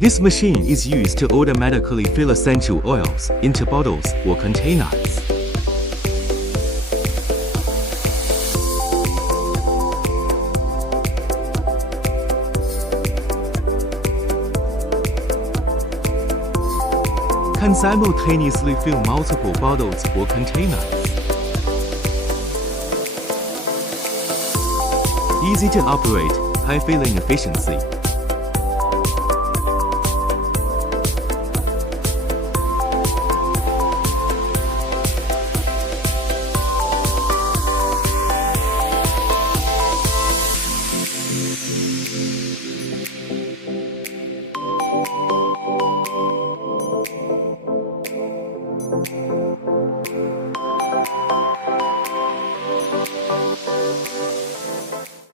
This machine is used to automatically fill essential oils into bottles or containers. Can simultaneously fill multiple bottles or containers. Easy to operate, high filling efficiency.